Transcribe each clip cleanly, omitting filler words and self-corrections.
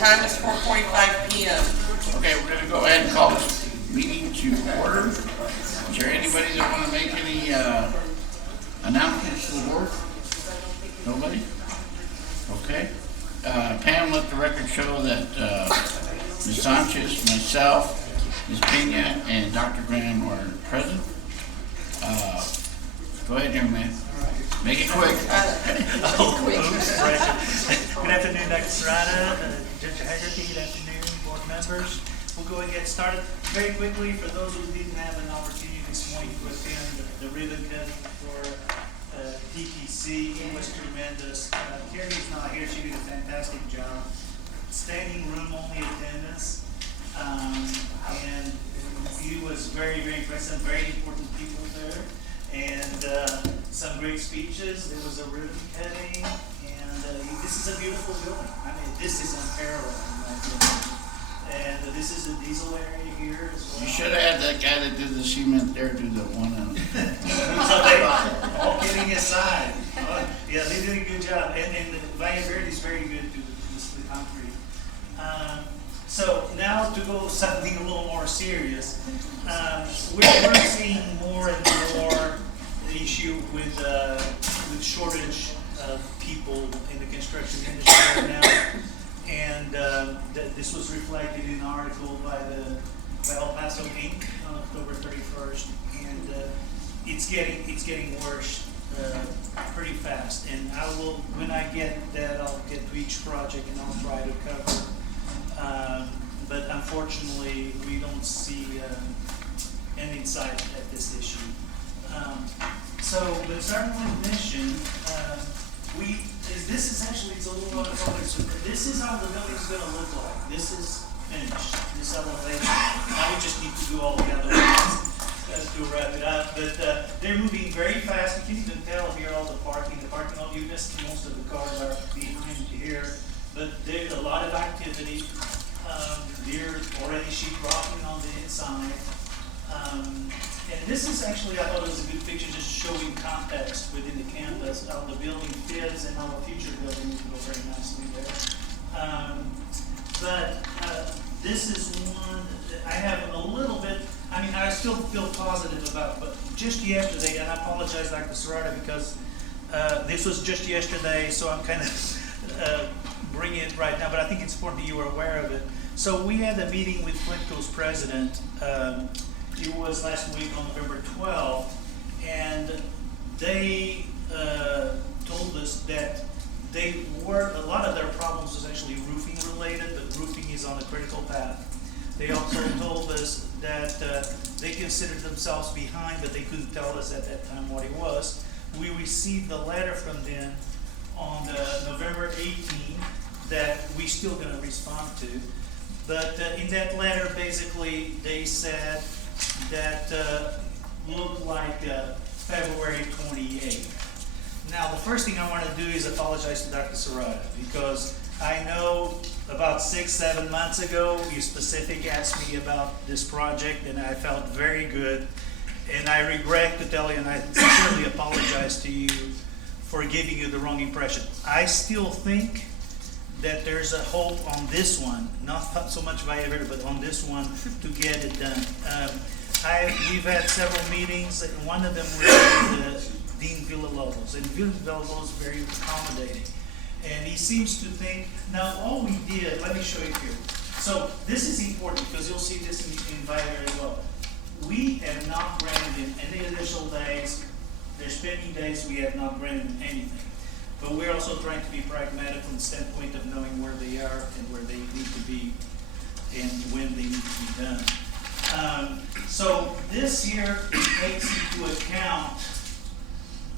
time is 4:45 p.m. Okay, we're gonna go ahead and call this meeting to order. Is there anybody that wanna make any, announcements to the board? Nobody? Okay. Pam, let the record show that, Ms. Sanchez, myself, Ms. Pena, and Dr. Graham are present. Go ahead, young man. Make it quick. Good afternoon, Dr. Serrata, Judge Haggerty, good afternoon, board members. We'll go ahead and get started very quickly. For those who didn't have an opportunity this morning to attend the ribbon cutting for EPCC, it was tremendous. Carrie's not here, she did a fantastic job. Standing room only attendance, and he was very, very impressive, very important people there. And some great speeches. There was a ribbon cutting, and this is a beautiful building. I mean, this is unparalleled in my opinion. And this is a diesel area here as well. You should have had that guy that did the cement there do the one on. All kidding aside, yeah, they did a good job. And Valle Verde is very good to the concrete. So now to go something a little more serious, we're seeing more and more issue with shortage of people in the construction industry right now, and this was reflected in an article by El Paso Inc. on October 31st, and it's getting worse pretty fast. And I will, when I get that, I'll get to each project and I'll try to cover. But unfortunately, we don't see an insight at this issue. But starting with mission, this is actually, it's a little uncomfortable. This is how the building's going to look like. This is finished, this elevation. Now we just need to do all the other ones to wrap it up. But they're moving very fast. You can even tell here all the parking. The parking lot, you missed most of the cars are behind here. But there's a lot of activity. They're already sheetrocking on the inside. And this is actually, I thought it was a good picture just showing context within the campus, how the building fits and how a future building will go very nicely there. This is one that I have a little bit, I mean, I still feel positive about, but just yesterday, and I apologize, Dr. Serrata, because this was just yesterday, so I'm kind of bringing it right now, but I think it's important that you are aware of it. So we had a meeting with Flintco's president. It was last week on November 12th, and they told us that a lot of their problems was actually roofing related, but roofing is on a critical path. They also told us that they considered themselves behind, but they couldn't tell us at that time what it was. We received a letter from them on November 18th that we're still going to respond to. But in that letter, basically, they said that looked like February 28th. Now, the first thing I want to do is apologize to Dr. Serrata, because I know about 6-7 months ago, you specifically asked me about this project, and I felt very good. And I regret to tell you, and I sincerely apologize to you for giving you the wrong impression. I still think that there's a hope on this one, not so much Valle Verde, but on this one to get it done. We've had several meetings, and one of them was with Dean Villalobos, and Dean Villalobos is very accommodating. And he seems to think, now all we did, let me show you here. So this is important because you'll see this in Valle Verde as well. We have not granted him any additional days. There's 50 days we have not granted him anything. But we're also trying to be pragmatic from the standpoint of knowing where they are and where they need to be and when they need to be done. So this here takes into account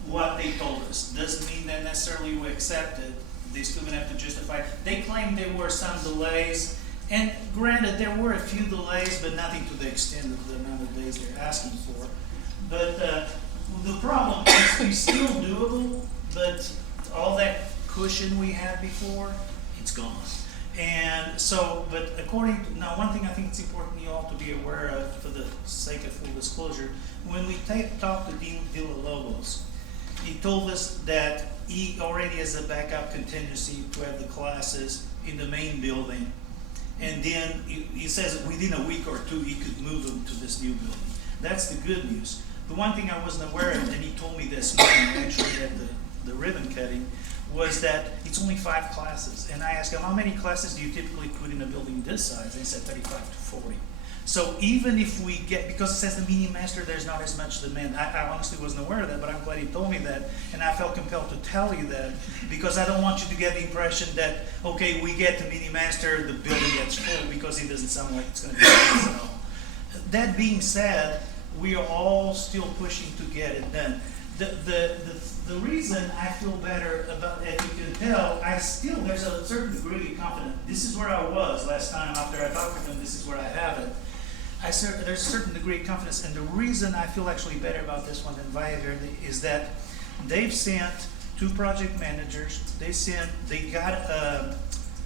what they told us. Doesn't mean that necessarily we accept it. They're still going to have to justify it. They claimed there were some delays, and granted there were a few delays, but nothing to the extent of the amount of days they're asking for. But the problem is it's still doable, but all that cushion we had before, it's gone. And so, but according to, now one thing I think it's important you all to be aware of for the sake of full disclosure, when we talked to Dean Villalobos, he told us that he already has a backup contingency to have the classes in the main building. And then he says that within a week or two, he could move them to this new building. That's the good news. The one thing I wasn't aware of, and he told me this morning, actually, at the ribbon cutting, was that it's only 5 classes. And I asked him, how many classes do you typically put in a building this size? They said 35 to 40. So even if we get, because it says the mini master, there's not as much demand. I honestly wasn't aware of that, but I'm glad he told me that. And I felt compelled to tell you that, because I don't want you to get the impression that, okay, we get the mini master, the building gets full, because it doesn't sound like it's going to be so. That being said, we are all still pushing to get it done. The reason I feel better about it, you can tell, there's a certain degree of confidence. This is where I was last time after I talked with them, this is where I have it. There's a certain degree of confidence, and the reason I feel actually better about this one than Via Verde is that they've sent 2 project managers, they got a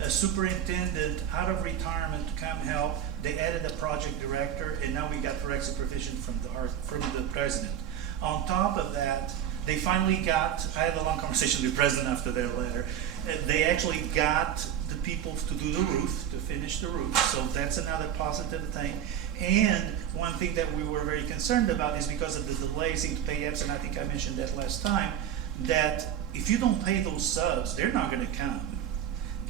superintendent out of retirement to come help, they added a project director, and now we got direct supervision from the president. On top of that, they finally got, I had a long conversation with the president after their letter, they actually got the people to do the roof, to finish the roof, so that's another positive thing. And one thing that we were very concerned about is because of the delays in pay-ups, and I think I mentioned that last time, that if you don't pay those subs, they're not gonna come.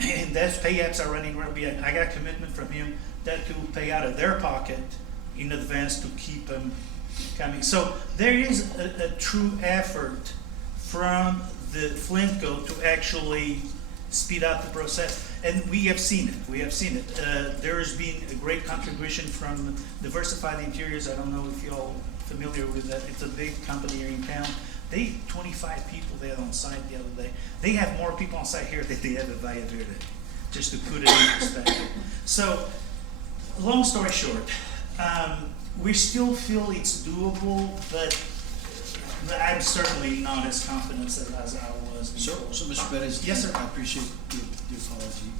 And those pay-ups are running right behind. I got commitment from him that to pay out of their pocket in advance to keep them coming. So there is a true effort from the Flintco to actually speed up the process, and we have seen it. There has been a great contribution from Diversified Interiors. I don't know if you're all familiar with that. It's a big company here in town. They 25 people they had on site the other day. They have more people on site here than they have at Via Verde, just to put it in perspective. So, long story short, we still feel it's doable, but I'm certainly not as confident as I was before. So Mr. Perez. Yes, sir. I appreciate the apology.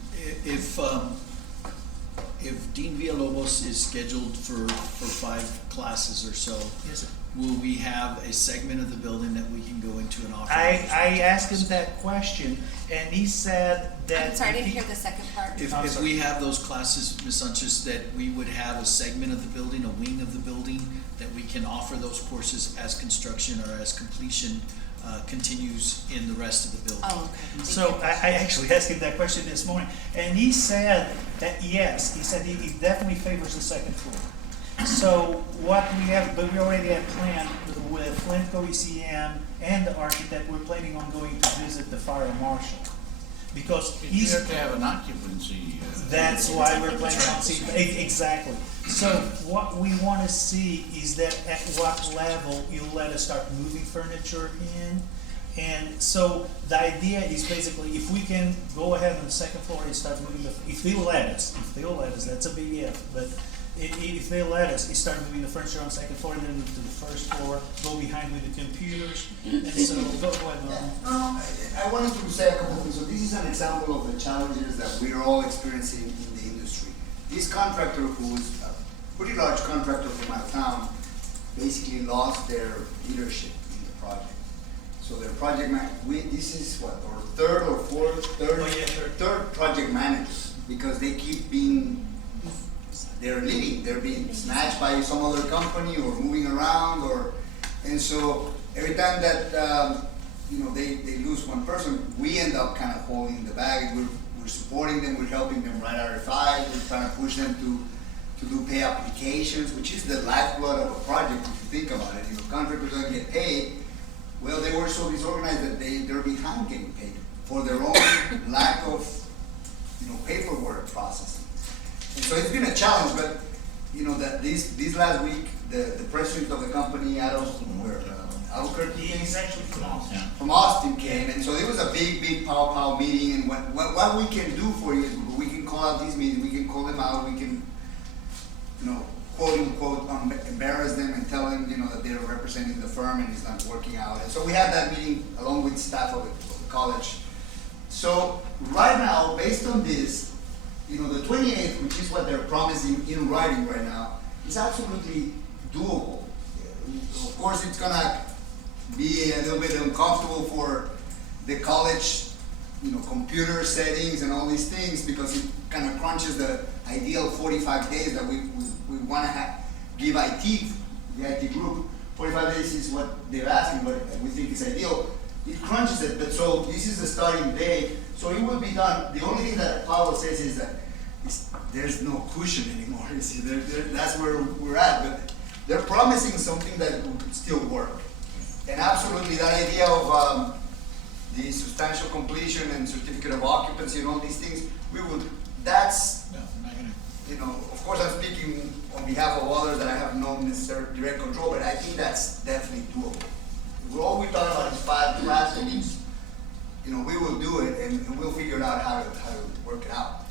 If Dean Villalobos is scheduled for 5 classes or so, Yes, sir. will we have a segment of the building that we can go into and offer? I asked him that question, and he said that. I'm sorry, I didn't hear the second part. If we have those classes, Ms. Sanchez, that we would have a segment of the building, a wing of the building, that we can offer those courses as construction or as completion continues in the rest of the building. Oh, okay. Thank So you. I actually asked him that question this morning, and he said that yes, he said he definitely favors the second floor. So what we have, but we already have planned with Flintco ECM and the architect, we're planning on going to visit the fire marshal. Because You he's, have to have an occupancy. that's why we're planning on seeing, exactly. So what we want to see is that at what level you'll let us start moving furniture in. And so the idea is basically if we can go ahead on the second floor and start moving if they'll let us, that's a big if, but if they let us, start moving the furniture on the second floor and then move to the first floor, go behind with the computers, and so go ahead, Norman. I wanted to say a couple of things. So this is an example of the challenges that we're all experiencing in the industry. This contractor, who is a pretty large contractor from out of town, basically lost their leadership in the project. So their project this is what, our third project manager, because they keep being, they're leaving, they're being snatched by some other company or moving around, and so every time that they lose one person, we end up kind of holding the bag. We're supporting them, we're helping them write RFIs, we're trying to push them to do pay applications, which is the lifeblood of a project if you think about it. Contractors don't get paid. Well, they were so disorganized that they're behind getting paid for their own lack of paperwork processing. And so it's been a challenge, but that this last week the president of the company out of Albuquerque, He's actually from Austin. from Austin came, and so there was a big pow meeting. And what we can do for you is we can call out these meetings, we can call them out, we can quote unquote embarrass them and tell them that they're representing the firm and it's not working out. And so we had that meeting along with staff of the college. So right now, based on this, the 28th, which is what they're promising in writing right now, is absolutely doable. Of course, it's gonna be a little bit uncomfortable for the college computer settings and all these things, because it kind of crunches the ideal 45 days that we want to give IT, the IT group. 45 days is what they're asking, but we think is ideal. It crunches it, but so this is the starting day, so it will be done. The only thing that Pablo says is that there's no cushion anymore. You see, that's where we're at, but they're promising something that will still work. And absolutely, that idea of the substantial completion and certificate of occupancy and all these things, that's, No, I'm not gonna. of course I'm speaking on behalf of others that I have no necessary direct control, but I think that's definitely doable. All we're talking about is 5 classrooms. We will do it and we'll figure out how to work it out.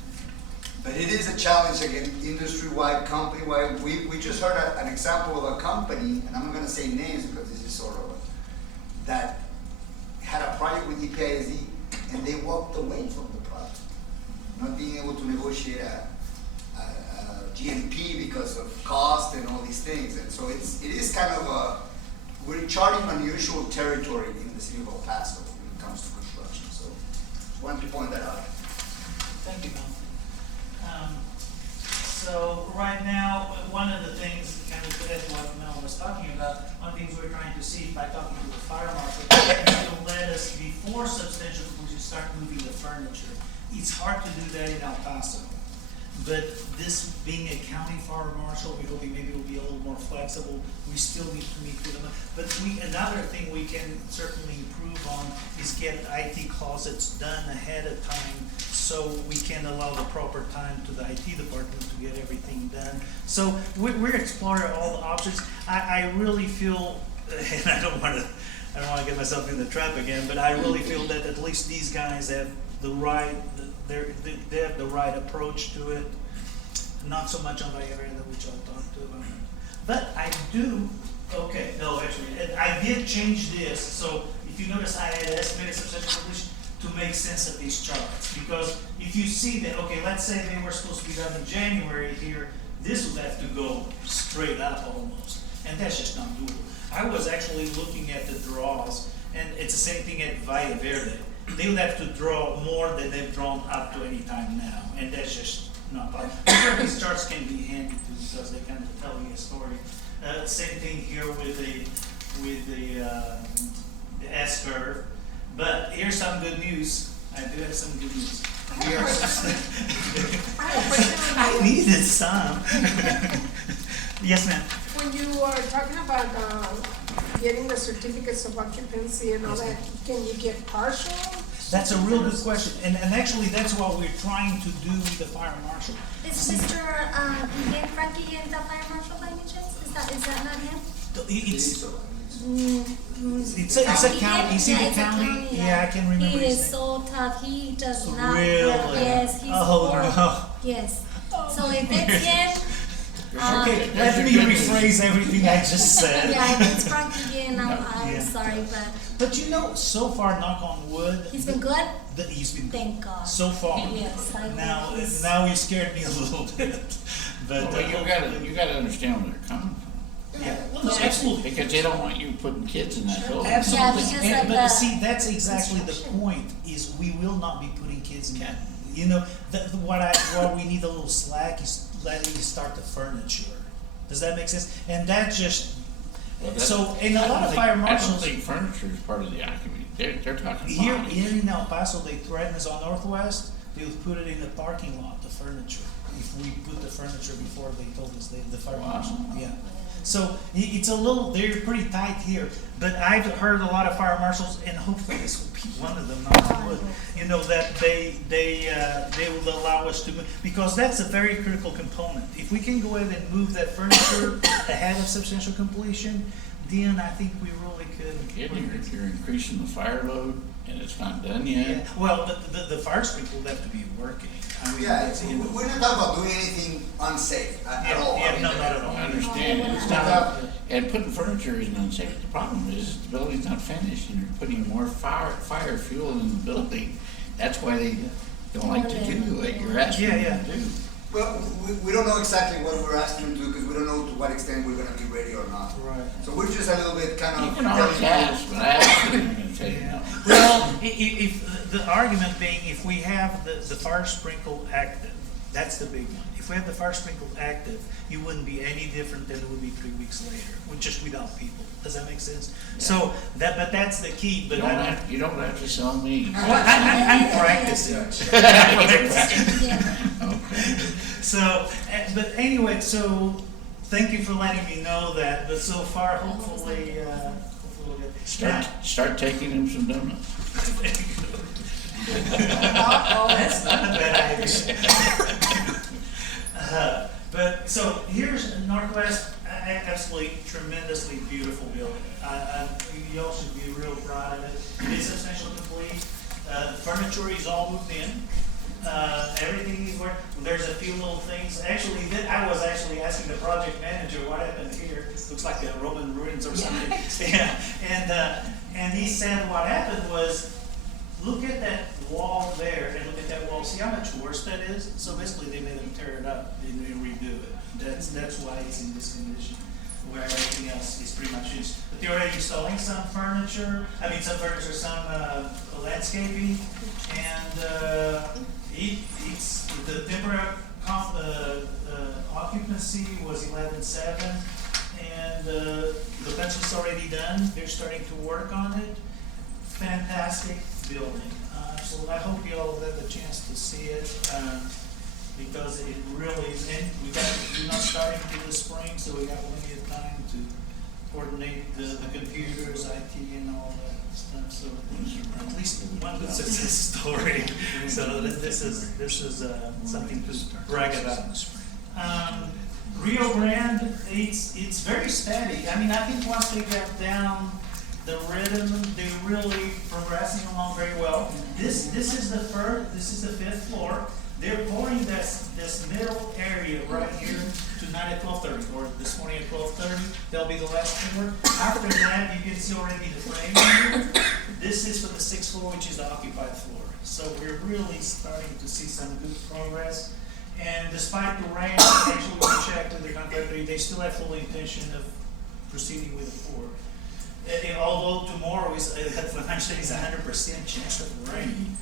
But it is a challenge, again, industry-wide, company-wide. We just heard an example of a company, and I'm not gonna say names because this is sort of that had a project with EPCC and they walked away from the project, not being able to negotiate a GMP because of cost and all these things. And so it is kind of we're charting unusual territory in the city of El Paso when it comes to construction. So just wanted to point that out. Thank you, Mel. So right now, one of the things, kind of as what Mel was talking about, one of the things we're trying to see by talking to the fire marshal, to let us, before substantial completion, start moving the furniture. It's hard to do that in El Paso. But this being a county fire marshal, we hope maybe will be a little more flexible. We still need to meet with them. But another thing we can certainly improve on is get IT closets done ahead of time, so we can allow the proper time to the IT department to get everything done. So we're exploring all the options. I really feel, and I don't want to get myself in the trap again, but I really feel that at least these guys have the right, they have the right approach to it. Not so much on my area that which I'll talk to about. But I do, I did change this. So if you notice, I had estimated substantial completion to make sense of these charts. Because if you see that, okay, let's say they were supposed to be done in January here, this would have to go straight up almost. And that's just not doable. I was actually looking at the draws, and it's the same thing at Valle Verde. They would have to draw more than they've drawn up to any time now, and that's just not possible. Sure, these charts can be handy too because they kind of tell you a story. Same thing here with the S curve. But here's some good news. I do have some good news. I needed some. Yes, ma'am. When you are talking about getting the certificates of occupancy and all that, can you get partial? That's a real good question, and actually that's what we're trying to do with the fire marshal. Is Mr. Frankie in the fire marshal by any chance? Is that not him? It's a county. Is he the county? Yeah, I can remember He his is name. so tough. He does not. Really? Yes, he's Oh, horrible. no. Yes. So if it's him. Okay, let me rephrase everything I just said. Yeah, if it's Frankie again, I'm Yeah. sorry, but But so far, knock on wood. he's been good. He's been good. Thank God. So far. Yes, I Now know. he scared me a little bit. But Well, you gotta understand where they're coming from. yeah, well, no, absolutely. Because they don't want you putting kids in that building. Absolutely. Yeah, because And- of but the see, that's exactly the construction. point, is we will not be putting kids in that. What we need a little slack is letting you start the furniture. Does that make sense? And that just, Well, that's- so, and a lot of fire I don't marshals, think furniture is part of the occupancy. They're talking here bodies. in El Paso, they threaten us on Northwest, they would put it in the parking lot, the furniture. If we put the furniture before they told us, the fire Wow. marshal, yeah. So it's a little, they're pretty tight here, but I've heard a lot of fire marshals, and hopefully this will be one of them, knock on wood, that they will allow us to move, because that's a very critical component. If we can go ahead and move that furniture ahead of substantial completion, then I think we really could. Again, you're increasing the fire load, and it's not done Yeah, yet. well, the fire sprinkler will have to be working. I mean, Yeah, that's the end of it. we're not talking about doing anything unsafe at all. Yeah, no, not at all. I understand, and it's not, and putting furniture isn't unsafe. The problem is the building's not finished, and you're putting more fire fuel in the building. That's why they don't like to do what you're asking Yeah, them to do. Well, we don't know exactly what we're asking them to do because we don't know to what extent we're gonna be ready or not. Right. So we're just a little bit kind You of. can always ask, but I asked them, take now. Well, if, the argument being, if we have the fire sprinkle active, that's the big one. If we have the fire sprinkle active, you wouldn't be any different than it would be 3 weeks later, just without people. Does that make sense? So, but that's the key, but I don't. You don't have to sell me. Well, I'm practicing. Okay. So, but anyway, so thank you for letting me know that, but so far, hopefully we'll get. Start taking him some donuts. That's not a bad idea. But, so here's Northwest, absolutely tremendously beautiful building. You all should be real proud of it. It is substantially complete. Furniture is all moved in. Everything is working. There's a few little things. Actually, I was actually asking the project manager what happened here. Looks like a Roman ruins or something. Yeah. And he said what happened was, look at that wall there and look at that wall. See how much worse that is? So basically, they made them tear it up and redo it. That's why it's in this condition, where everything else is pretty much used. But they're already installing some furniture. Some landscaping, and it's the temporary occupancy was 11/7, and the punch is already done. They're starting to work on it. Fantastic building. So I hope you all have the chance to see it, because it really is, and we're not starting till the spring, so we got plenty of time to coordinate the computers, IT and all that stuff, so at least one good success story. So this is something to brag about. Rio Grande, it's very steady. I mean, I think once they got down the rhythm, they're really progressing along very well. This is the fifth floor. They're pouring this middle area right here tonight at 12:30, or this morning at 12:30. That'll be the last floor. After that, you can see already the frame here. This is for the sixth floor, which is the occupied floor. So we're really starting to see some good progress. And despite the rain, actually we checked with the contractor, they still have full intention of proceeding with the pour. Although tomorrow is, I'm saying it's 100% chance of rain,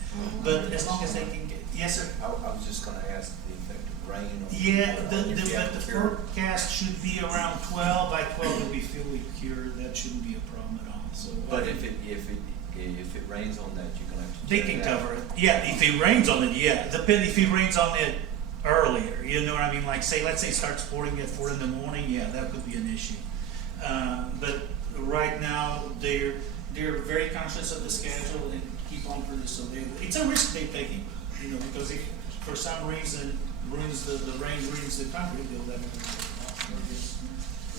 but as long as they can get, yes, sir? I was just gonna ask the effect of rain on. Yeah, but the forecast should be around 12, by 12 it'll be fully cured, that shouldn't be a problem at all, so. But if it rains on that, you're gonna have to. They tear can it out. cover it, yeah, if it rains on it, yeah, depending if it rains on it earlier, you know what I mean, like let's say it starts pouring at 4 in the morning, yeah, that could be an issue. But right now, they're very conscious of the schedule and keep on for this, so it's a risk they're taking, you know, because if for some reason the rain ruins the concrete, they'll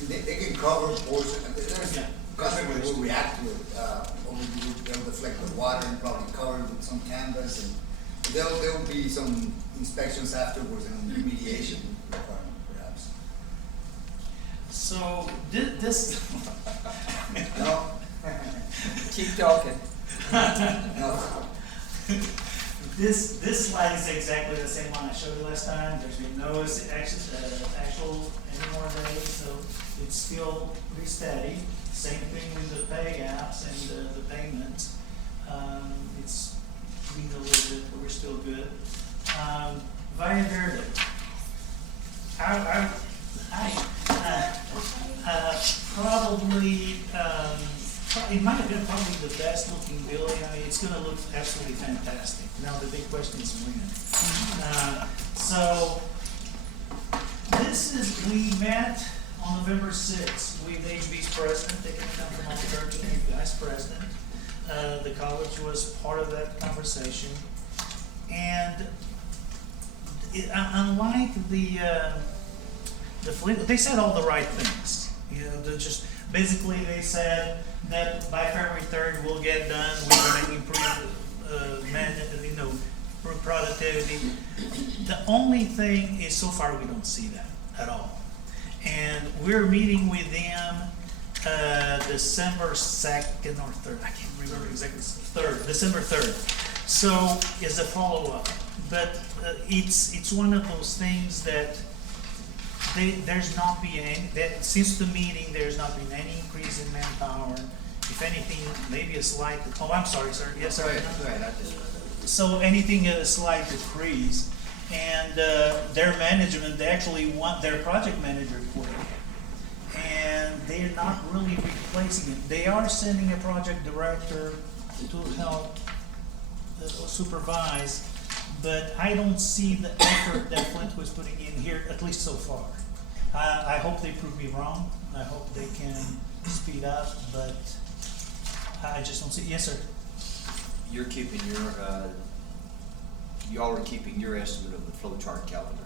They can cover portions, there's, Yeah. customers will react to it, they'll deflect the water and probably cover it with some canvas, and there'll be some inspections afterwards and remediation requirement perhaps. So this No? Keep talking. No? This slide is exactly the same one I showed you last time. There's been no actual any more days, so it's still pretty steady. Same thing with the pay apps and the payments. It's been a little bit, but we're still good. Valle Verde. Probably, it might have been probably the best looking building. I mean, it's gonna look absolutely fantastic. Now the big question is when. So we met on November 6th with HB's president. They can come from Albuquerque, and vice president. The college was part of that conversation. And unlike they said all the right things. You know, basically they said that by February 3rd we'll get done. We're going to improve, improve productivity. The only thing is, so far we don't see that at all. And we're meeting with them December 2nd or 3rd. I can't remember exactly. December 3rd. So is a follow-up, but it's one of those things that there's not been any, that since the meeting there's not been any increase in manpower, if anything, maybe a slight, oh, I'm sorry, sir, yes, sir. Go ahead, I just. So anything a slight decrease, and their management, they actually want their project manager quit. And they're not really replacing it. They are sending a project director to help supervise, but I don't see the effort that Flint was putting in here, at least so far. I hope they prove me wrong. I hope they can speed up, but I just don't see, yes, sir. You're keeping your, y'all are keeping your estimate of the flow chart calendar.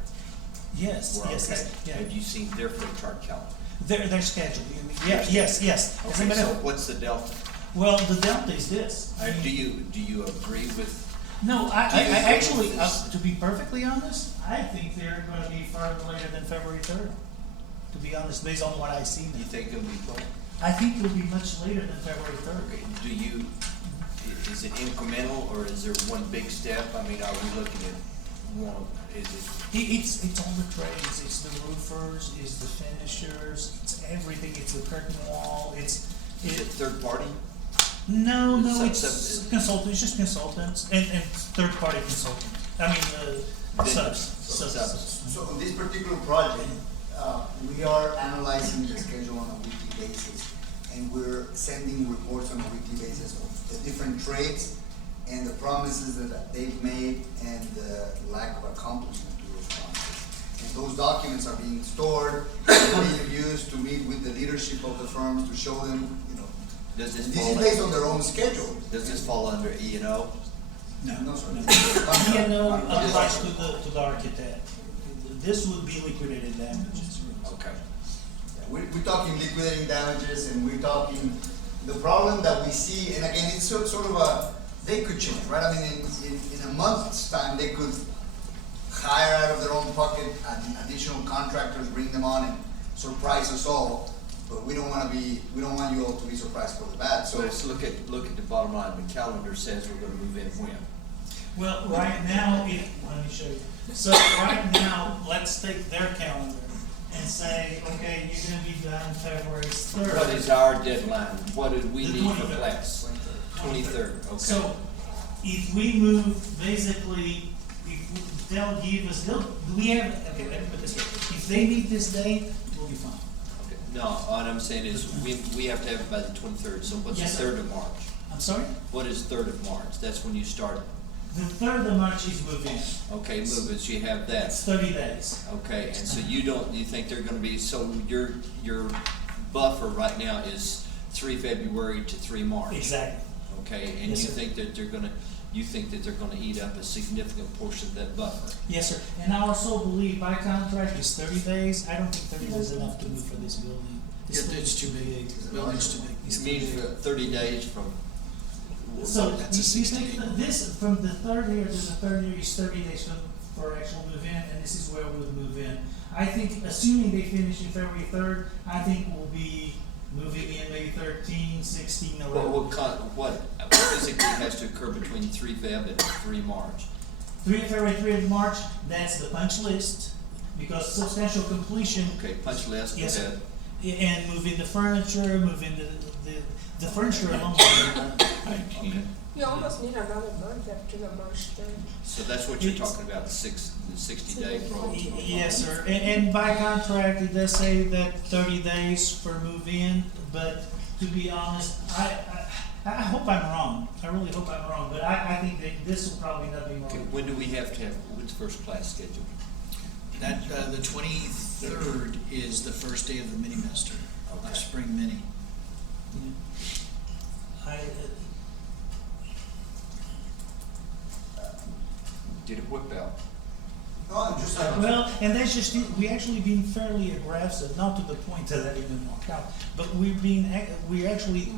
Yes, We're yes, okay. yes, yeah. Have you seen their flow chart calendar? Their schedule, you mean? Yeah, yes, yes. As a Okay, matter so of- what's the delta? Well, the delta is this. Do you agree with, No, Do you agree actually, with this? to be perfectly honest, I think they're gonna be further later than February third. To be honest, based on what I see you now. think it'll be full? I think it'll be much later than February third. Okay, do you, is it incremental or is there one big step? I mean, are we looking at one, is it? It's all the trades, it's the roofers, it's the finishers, it's everything, it's the curtain wall, Is it third party? no, Sub- it's sub- consultants, it's just consultants, and third-party consultants. I mean, Vendors. subs. So on this particular project, we are analyzing the schedule on a weekly basis, and we're sending reports on a weekly basis of the different trades and the promises that they've made and the lack of accomplishment to those promises. And those documents are being stored, and being used to meet with the leadership of the firms to show them, you know. Does this This fall, is based on their own schedule. does this fall under E and O? No, sir. You know, Contract. applies to the architect. This would be liquidated damages. Okay. We're talking liquidating damages, and we're talking, the problem that we see, and again, it's sort of a, they could change, right? I mean, in a month's time, they could hire out of their own pocket additional contractors, bring them on and surprise us all, but we don't wanna be, we don't want you all to be surprised for the bad, So so. let's look at the bottom line. The calendar says we're gonna move in when? Well, right now, let me show you. So right now, let's take their calendar and say, okay, you're gonna be done February third. What is our deadline? What did we The need for 23rd. class? 23rd, okay. So if we move, basically, if they'll give us, we have, okay, let me put this way. If they meet this date, we'll be fine. Okay. No, what I'm saying is, we have to have it by the 23rd, so what's the Yes, sir. 3rd of March? I'm sorry? What is 3rd of March? That's when you start. The third of March is move-in. Okay, move it, so you have That's that. 30 days. Okay, and so you think they're gonna be, so your buffer right now is 3 February to 3 March? Exactly. Okay, and you Yes, sir. think that they're gonna eat up a significant portion of that buffer? Yes, sir. And I also believe by contract is 30 days. I don't think 30 days is enough to move for this building. This Yeah, it's too building's big, the building's too big. You mean for 30 days from, So That's a you 60 think day. that this, from the third year to the third year is 30 days for actual move-in, and this is where we would move in. I think, assuming they finish in February 3rd, I think we'll be moving in maybe 13, 16, or what physically has to occur between 3 Feb and 3 March? February 3rd, March, that's the punch list, because substantial completion. Okay, punch list, go Yes, sir. ahead. And move in the furniture, move in the furniture alone. Okay. You almost need another month after the March third. So that's what you're talking about, the 60-day program? Yes, sir, and by contract, it does say that 30 days for move-in, but to be honest, I hope I'm wrong, I really hope I'm wrong, but I think that this will probably not be more. Okay, when do we have to have, when's first class scheduled? That, the 23rd is the first day of the mini master, Okay. of spring mini. Did it whip out? No, I'm just. Well, and that's just it. We actually been fairly aggressive, not to the point that I didn't walk out, but we're actually,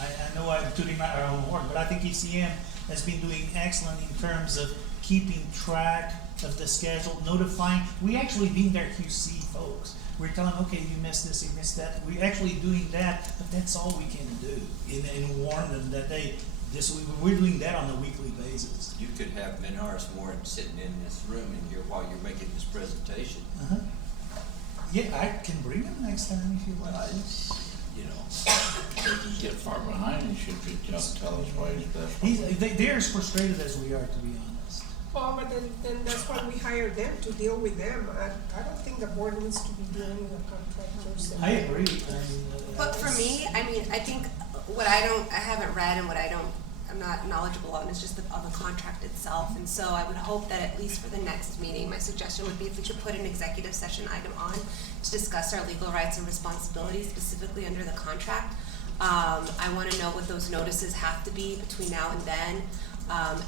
I know I'm tooting our own horn, but I think ECM has been doing excellent in terms of keeping track of the schedule, notifying. We actually been their QC folks. We're telling them, okay, you missed this, you missed that. We're actually doing that, but that's all we can do, and warn them that we're doing that on a weekly basis. You could have Menards Warren sitting in this room in here while you're making this presentation. Uh-huh. Yeah, I can bring them next time if you Well, like. you know, get far behind, you should be, tell us why he's best. They're as frustrated as we are, to be honest. Well, but then that's why we hire them, to deal with them. I don't think the board needs to be dealing with the contractors. I agree. I mean, But for me, I mean, I think what I haven't read and what I'm not knowledgeable on is just on the contract itself. And so I would hope that at least for the next meeting, my suggestion would be if we could put an executive session item on to discuss our legal rights and responsibilities specifically under the contract. I wanna know what those notices have to be between now and then.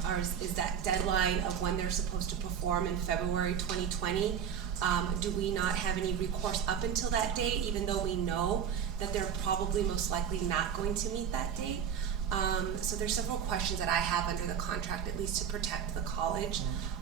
Or is that deadline of when they're supposed to perform in February 2020? Do we not have any recourse up until that date, even though we know that they're probably most likely not going to meet that date? So there's several questions that I have under the contract, at least to protect the college,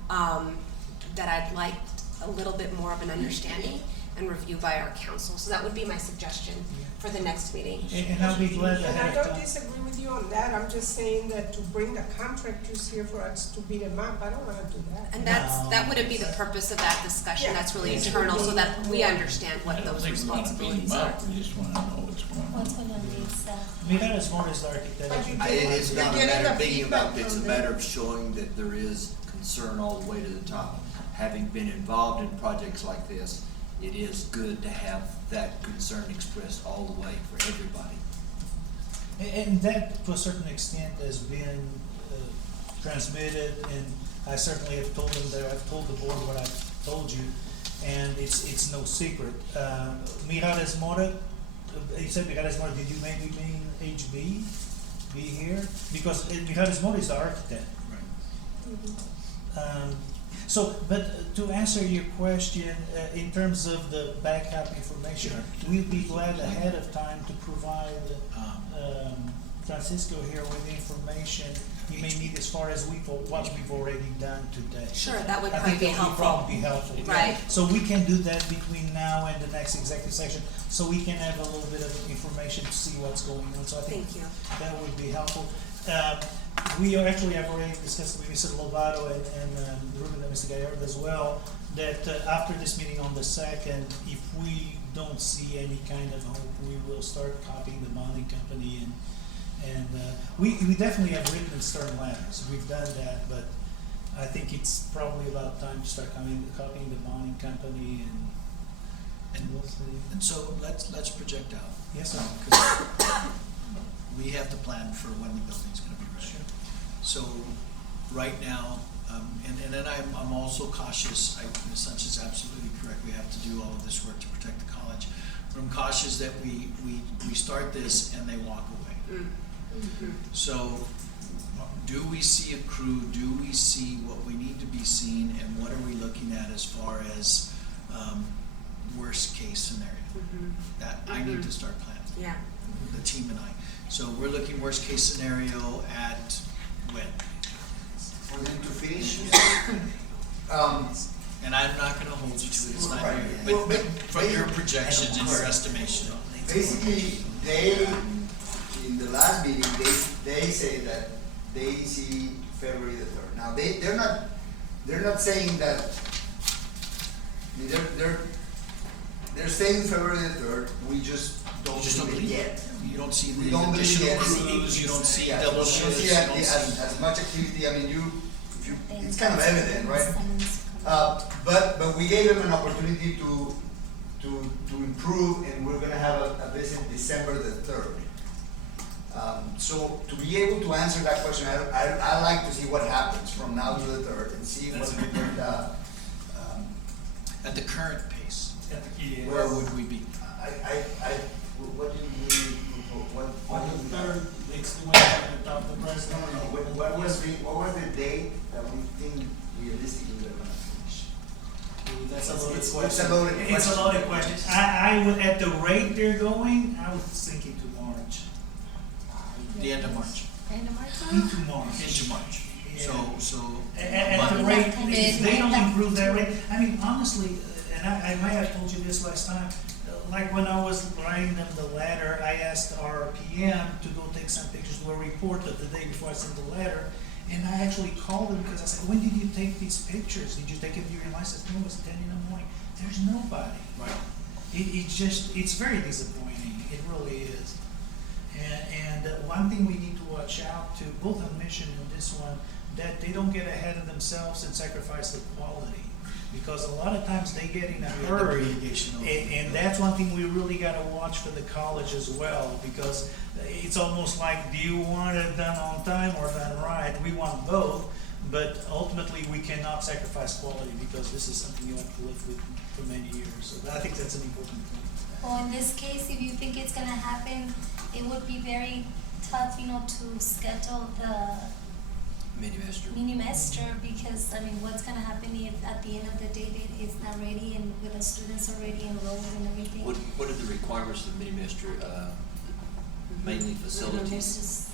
that I'd like a little bit more of an understanding and review by our council. So that would be my suggestion for the next meeting. And I'll be glad to And I have don't time. disagree with you on that, I'm just saying that to bring the contractors here for us to beat them up, I don't wanna do that. And that wouldn't be the purpose of that discussion, Yeah. that's really internal, so that we understand I what don't those think we wanna beat him responsibilities are. up, we just wanna know what's going on. What's gonna be said? Mira is more as the architect. But you It's You're not a getting matter of the beating them up, feedback it's a from matter them. of showing that there is concern all the way to the top. Having been involved in projects like this, it is good to have that concern expressed all the way for everybody. And that, to a certain extent, has been transmitted, and I certainly have told them that, I've told the board what I've told you, and it's no secret. Mirades Mora, you said Mirades Mora, did you maybe mean HB, be here? Because Mirades Mora is the architect. So, but to answer your question, in terms of the backup information, we'll be glad ahead of time to provide Francisco here with information you may need as far as what we've already done today. Sure, that would I probably think be that would helpful. probably be helpful. yeah. Right. So we can do that between now and the next executive session, so we can have a little bit of information to see what's going on, so I think Thank you. that would be helpful. We are actually, I've already discussed with Mr. Lovato and Ruben and Mr. Gallardo as well, that after this meeting on the 2nd, if we don't see any kind of hope, we will start copying the bonding company and we definitely have written stern letters. We've done that, but I think it's probably about time to start copying the bonding company and we'll see. And so let's project out. Yes, sir. 'Cause we have to plan for when the building's gonna be ready. Sure. So, right now, and then I'm also cautious, Ms. Sanchez is absolutely correct, we have to do all of this work to protect the college. But I'm cautious that we start this and they walk away. So, do we see a crew, do we see what we need to be seen, and what are we looking at as far as, worst case scenario? That I need to start planning. Yeah. The team and I. So we're looking worst case scenario at when? For them to finish. And I'm not gonna hold you to it, it's not Right. you, Well, but but from your they- projections and your estimation. Basically, in the last meeting, they say that they see February the 3rd. Now, they're not saying that, I mean, they're saying February the 3rd, we just don't believe it yet. You don't see We the don't believe additional yet. crews, you don't see Yeah, double you don't shifts, see you don't as see. much activity, I mean, it's kind of evident, right? But we gave them an opportunity to improve, and we're gonna have a visit December the 3rd. So to be able to answer that question, I like to see what happens from now to the 3rd and see what we could, At the current pace, Yeah. where would we be? what do you, what? On the 3rd, it's the one at the top of the No, president. no, no, what was the date that we think realistically we're gonna finish? That's a loaded It's question. a loaded It's a question. loaded question. I would, at the rate they're going, I was thinking to March. The end of March, End of March? Into March. into March. So. At the but- rate, if they don't improve that rate, I mean, honestly, and I might have told you this last time, like when I was writing them the letter, I asked our PM to go take some pictures, do a report of the day before I sent the letter, and I actually called them because I said, when did you take these pictures? Did you take them during license? No, it was 10 in the morning. There's nobody. Right. It's very disappointing, it really is. And one thing we need to watch out to, both on Mission and this one, that they don't get ahead of themselves and sacrifice the quality. Because a lot of times they get in a The hurry, mitigation of- and that's one thing we really gotta watch for the college as well, because it's almost like, do you want it done on time or done right? We want both, but ultimately we cannot sacrifice quality, because this is something you have to live with for many years. So I think that's an important point. Well, in this case, if you think it's gonna happen, it would be very tough, to schedule the mini master, because, what's gonna happen if at the end of the day it's not ready and with the students already enrolled and everything? What are the requirements of the mini master, mainly facilities?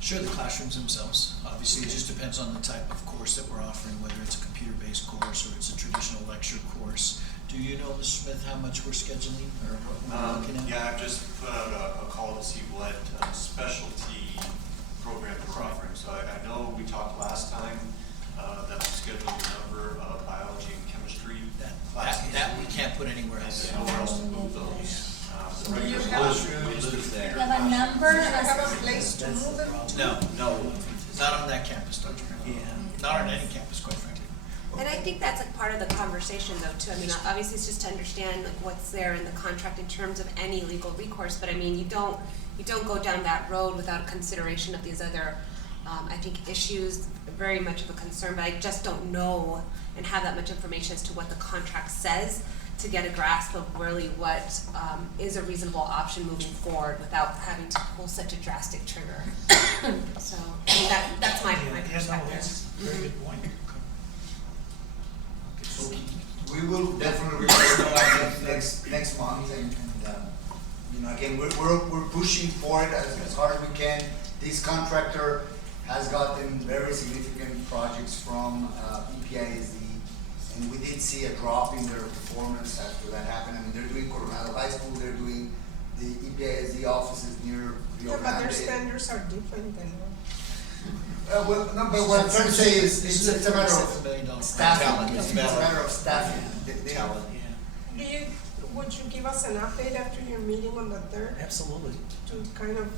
Sure, the classrooms themselves, obviously, it just depends on the type of course that we're offering, whether it's a computer-based course or it's a traditional lecture course. Do you know, Mr. Smith, how much we're scheduling or what we're looking at? Yeah, I've just put out a call to see what specialty program we're offering. So I know we talked last time that we scheduled a number of biology and chemistry classes. That we can't put anywhere And else. there's nowhere else to move those. The Do you regular have- classrooms, lose the that. You have a number? Do you have a place to move them? No, not on that campus, Dr. Yeah. Not on any campus, quite frankly. And I think that's part of the conversation though too. Obviously it's just to understand what's there in the contract in terms of any legal recourse, but you don't go down that road without consideration of these other, I think, issues, very much of a concern, but I just don't know and have that much information as to what the contract says to get a grasp of really what is a reasonable option moving forward without having to pull such a drastic trigger. So, that's my Yeah, no, perspective. that's a very good point. We will definitely report on that next month, and again, we're pushing for it as hard as we can. This contractor has gotten very significant projects from EPCC, and we did see a drop in their performance after that happened. They're doing Coronado High School, they're doing the EPCC offices near Rio Yeah, but their Grande. standards are different than. Well, no, but what I'm trying to say is, it's a matter $7 million of staffing, Talent. it's a matter of staffing. Talent. Yeah, Would you give us an update after your meeting on the 3rd absolutely, to kind of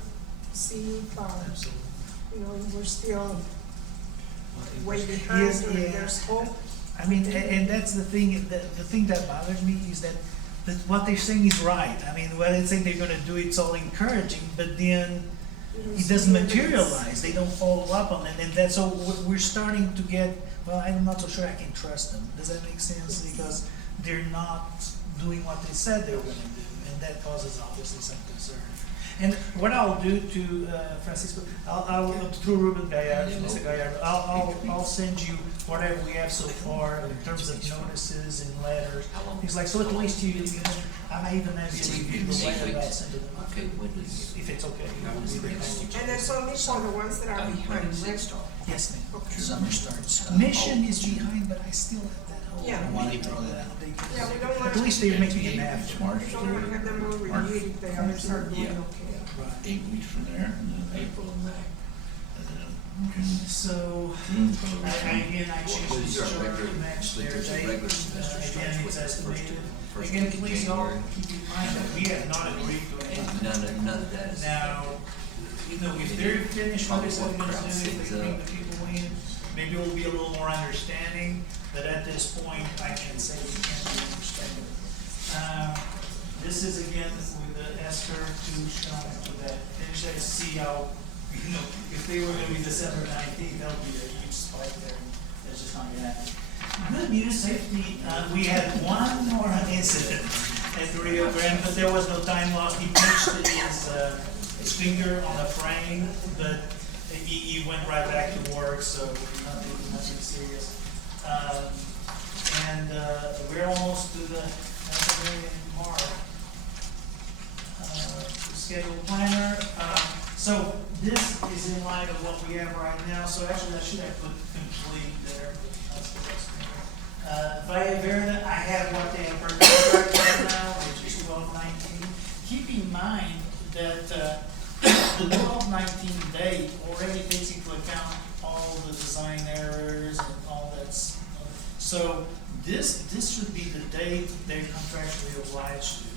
see if, absolutely. we're still way behind Yes, or yeah. there's hope? And that's the thing, the thing that bothers me is that what they're saying is right. What they say they're gonna do, it's all encouraging, but then it doesn't materialize, they don't follow up on it, and that's, so we're starting to get, well, I'm not so sure I can trust them. Does that make sense? Because they're not doing what they said they were gonna do, and that causes obviously some concern. And what I'll do to Francisco, I'll through Ruben Gallardo, Mr. Gallardo, I'll send you whatever we have so far in terms of notices and letters. Things like, so at least I might even have you review the letter that I sent to them. Okay, when does? If it's okay. And it's only for the ones that are behind, right? Yes, ma'am. Okay. Summer starts. Mission is behind, but I still have that hope. Yeah. I want to throw that out. Yeah, we don't want At to, least they're making an effort. we don't want to have them all reviewed if they others are doing Yeah. okay. Right. 8 weeks from there, and then April and May. So, again, I changed What is this our chart regular- to match so their there's a date. regular semester Again, starts it's with the estimated. first Again, week of please all January. keep in mind that we have not agreed to anything. None of that is. Now, if they're finished with this, what Probably they're gonna crowd do, if things they bring up. the people in, maybe we'll be a little more understanding, but at this point, I can say we can't be understanding. This is again with the Esther to show to that, finish that, see how, if they were gonna be December 19th, that'll be a huge spike there. That's just not gonna happen. Good news, safety, we had one more incident at Rio Grande, but there was no time lost. He pinched his finger on a frame, but he went right back to work, so nothing serious. And we're almost to the mark. Schedule planner. So this is in light of what we have right now. So actually, I should have put complete there. But that's the best thing. Via Verda, I have what they have per contract right now, which is 1219. Keep in mind that the 1219 date already takes into account all the design errors and all that stuff. So This should be the date they're contractually obliged to.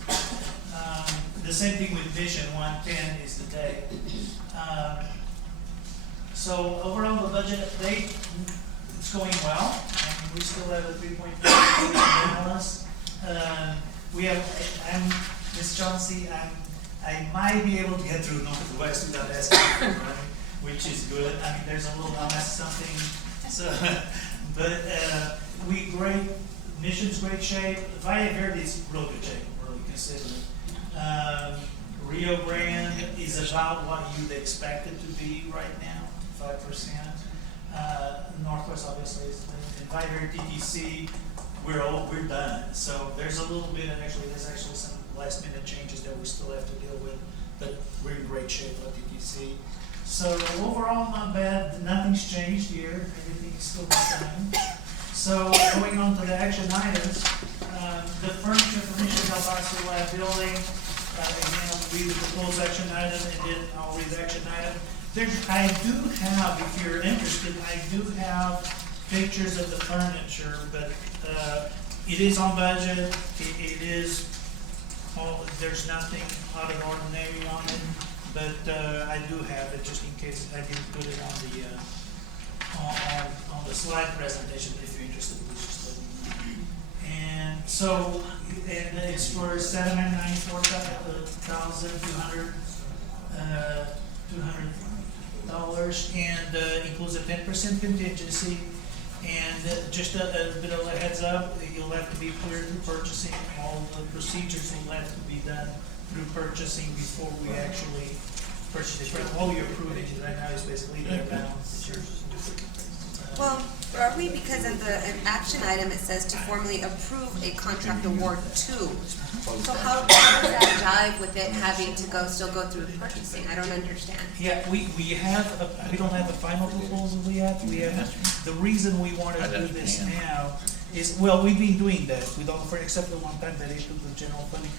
The same thing with Vision 110 is the date. So overall, the budget update, it's going well. I mean, we still have a 3.5 million balance. We have, Ms. Chauncey, I might be able to get through Northwest without asking for money, which is good. I mean, there's a little, I'll ask something, so, but, Mission's great shape. Valle Verde is real good shape, really considering. Rio Grande is about what you'd expect it to be right now, 5%. Northwest obviously is, and Valle Verde TTC, we're done. So there's a little bit, there's actually some last minute changes that we still have to deal with, but we're in great shape at TTC. So overall, not bad. Nothing's changed here. Everything's still the same. So going on to the action items, the furniture for Mission Del Paso Lab building, again, I'll read the proposed action item and then I'll read the action item. I do have, if you're interested, I do have pictures of the furniture, but it is on budget. It is, there's nothing out of the ordinary on it, but I do have it just in case I didn't put it on the slide presentation. If you're interested, please just let me know. And so, and it's for $794,200, and includes a 10% contingency. And just a bit of a heads up, you'll have to be clear through purchasing. All the procedures will have to be done through purchasing before we actually purchase it. All you're approving right now is basically the amount. Well, are we, because of the action item, it says to formally approve a contract award to. So how does that jive with it having to still go through purchasing? I don't understand. Yeah, we don't have a final proposal yet. We have, the reason we want to do this now is, well, we've been doing that with all, except for one time that they took the general funding.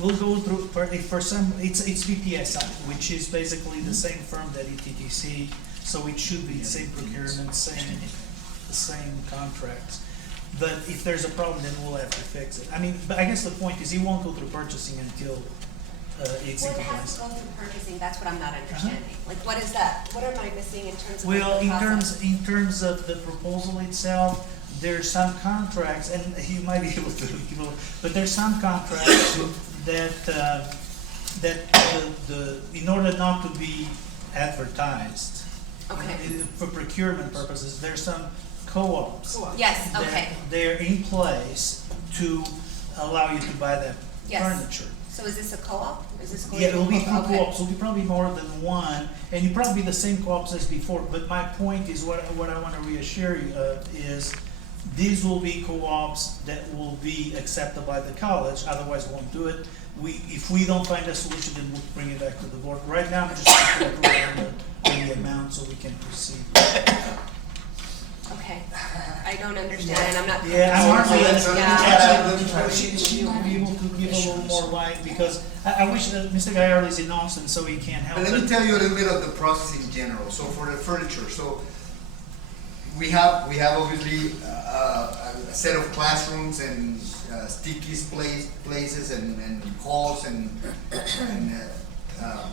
We'll go through, for some, it's BPSI, which is basically the same firm that ETTC, so it should be the same procurement, same contracts. But if there's a problem, then we'll have to fix it. I mean, but I guess the point is, he won't go through purchasing until it's in Well, it has compliance. to go through purchasing, that's what I'm not understanding. Like, what is that? What am I missing in terms of Well, the process? in terms of the proposal itself, there's some contracts, and you might be able to, but there's some contracts that in order not to be advertised, Okay. for procurement purposes, there's some co-ops. Yes, that okay. They're in place to allow you to buy that Yes. furniture. So is this a co-op? Is this going Yeah, to it'll be a through co-op? Okay. co-ops, it'll be probably more than one, and you'll probably be the same co-ops as before, but my point is, what I want to reassure you of is, these will be co-ops that will be accepted by the college, otherwise we won't do it. If we don't find a solution, then we'll bring it back to the board. Right now, I'm just going to approve on the amount so we can proceed. Okay. I don't understand, and I'm not. Yeah, I'm hardly, Yeah. she will be able to give a little more light, because I wish that Mr. Gallardo is in Austin, so he can't help But it. let me tell you a little bit of the process in general. So for the furniture, so we have obviously a set of classrooms and sticky places and halls and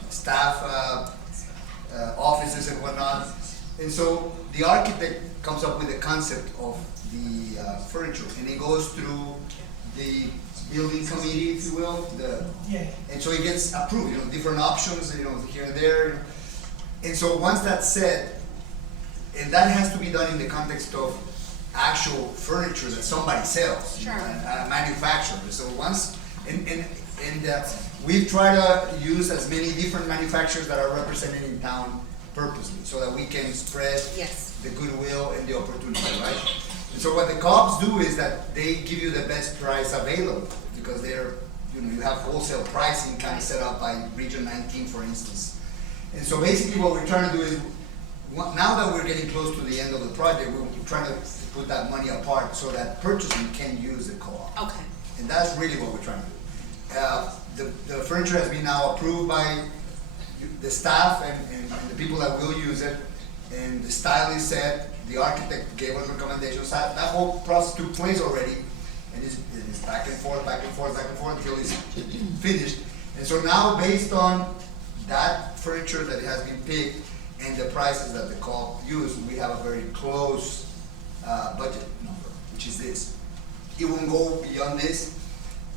staff offices and whatnot. And so the architect comes up with the concept of the furniture, and it goes through the building committee, if you will. Yeah. And so it gets approved, different options, here and there. And so once that's set, and that has to be done in the context of actual furniture that somebody sells, Sure. a manufacturer. So once, and we've tried to use as many different manufacturers that are represented in town purposely, so that we can spread Yes. the goodwill and the opportunity, right? And so what the co-ops do is that they give you the best price available, because they're, you have wholesale pricing kind of set up by Region 19, for instance. And so basically what we're trying to do is, now that we're getting close to the end of the project, we're trying to put that money apart so that purchasing can use the co-op. Okay. And that's really what we're trying to do. The furniture has been now approved by the staff and the people that will use it. and the style is set, the architect gave us recommendations, that whole process took place already, and it's back and forth, back and forth, back and forth until it's finished. And so now, based on that furniture that has been picked and the prices that the co-op used, we have a very close budget number, which is this. It won't go beyond this.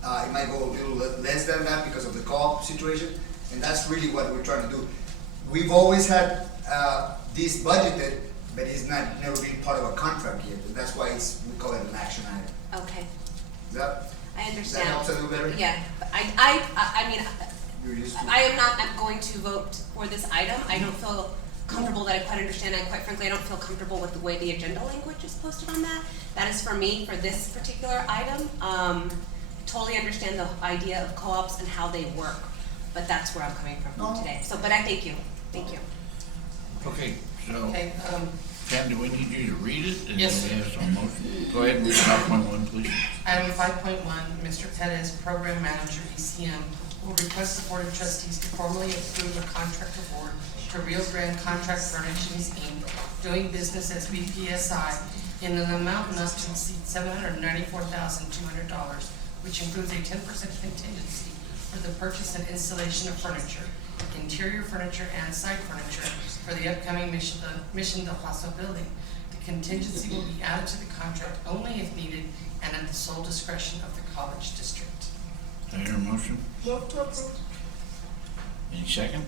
It might go a little less than that because of the co-op situation, and that's really what we're trying to do. We've always had this budgeted, but it's never been part of a contract yet, and that's why we call it an action item. Okay, Does I understand. that help a little better? Yeah, but I mean, You're used to it. I'm going to vote for this item. I don't feel comfortable that I quite understand, and quite frankly, I don't feel comfortable with the way the agenda language is posted on that. That is for me, for this particular item. Totally understand the idea of co-ops and how they work, but that's where I'm coming from today. So, but I thank you. Okay, so, Okay, Pam, do we need you to read it? And Yes, then we have some motion? Go ahead and read 5.1, please. item 5.1, Mr. Pettis, Program Manager, ECM, will request the Board of Trustees to formally approve a contract award to Rio Grande Contract Furnishings, Inc., doing business as BPSI, in an amount not to exceed $794,200, which includes a 10% contingency for the purchase and installation of furniture, interior furniture and site furniture for the upcoming Mission Del Paso building. The contingency will be added to the contract only if needed and at the sole discretion of the college district. Do I hear a motion? Move to approve. Any second?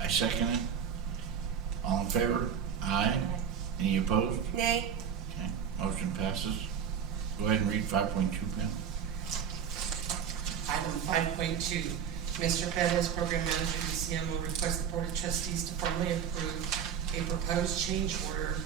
I second it. All in favor? Aye. Any opposed? Nay. Okay, motion passes. Go ahead and read 5.2, Pam. Item 5.2, Mr. Pettis, Program Manager, ECM, will request the Board of Trustees to formally approve a proposed change order,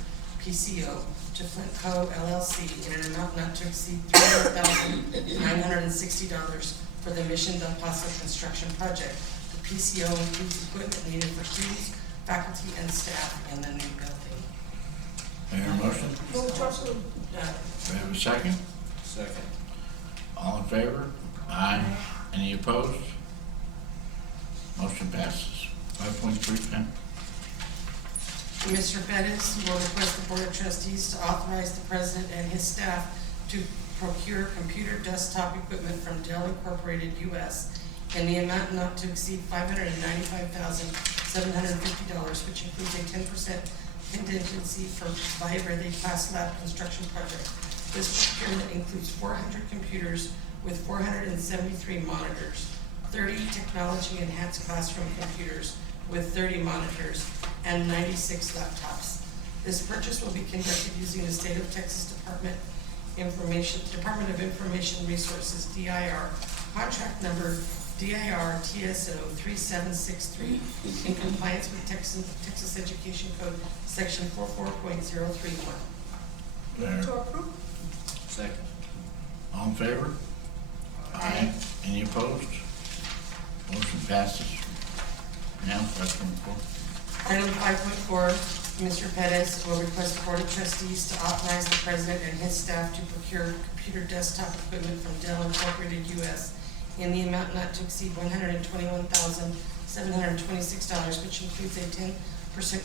PCO, to Flint Co. LLC in an amount not to exceed $300,960 for the Mission Del Paso construction project. The PCO includes equipment needed for students, faculty, and staff in the new building. Do I hear a motion? Move to approve. Do I have a second? Second. All in favor? Aye. Any opposed? Motion passes. 5.3, Pam. Mr. Pettis will request the Board of Trustees to authorize the President and his staff to procure computer desktop equipment from Dell Incorporated US in the amount not to exceed $595,750, which includes a 10% contingency for Vibrate Class Lab construction project. This procurement includes 400 computers with 473 monitors, 30 technology-enhanced classroom computers with 30 monitors, and 96 laptops. This purchase will be conducted using the State of Texas Department of Information Resources, DIR, contract number DIR TSO 3763, in compliance with Texas Education Code, section 44.031. Move to approve. Second. All in favor? Aye. Any opposed? Motion passes. Now, 5.4. Item 5.4, Mr. Pettis will request the Board of Trustees to authorize the President and his staff to procure computer desktop equipment from Dell Incorporated US in the amount not to exceed $121,726, which includes a 10%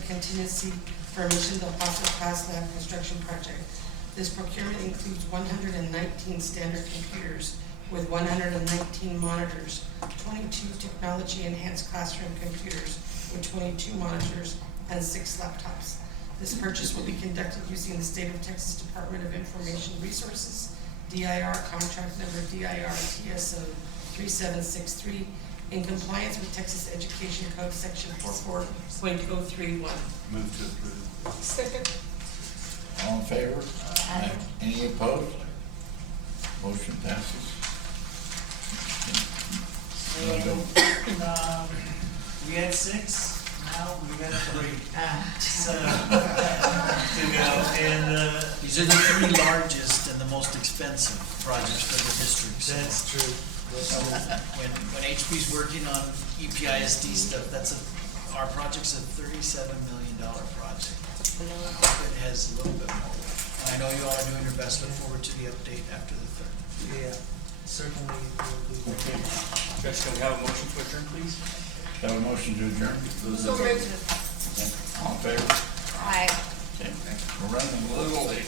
contingency for a Mission Del Paso Class Lab construction project. This procurement includes 119 standard computers with 119 monitors, 22 technology-enhanced classroom computers with 22 monitors, and 6 laptops. This purchase will be conducted using the State of Texas Department of Information Resources, DIR contract number DIR TSO 3763, in compliance with Texas Education Code section 44.031. Move to approve. Second. All in favor? Aye. Any opposed? Motion passes. You wanna go? We had 6, now we got 3. So, to go, and, These are the 3 largest and the most expensive projects for the district. So that's true. when HP's working on EPISD stuff, our project's a $37 million project. It has a little bit more. And I know you all are doing your best. Look forward to the update after the 3rd. Yeah, certainly will do. Okay. Judge, can we have a motion to adjourn, please? Have a motion to adjourn? So moved. Okay. All in favor? Aye. Okay, we're running a little late.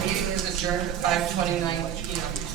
Meeting is adjourned at 5:29 p.m.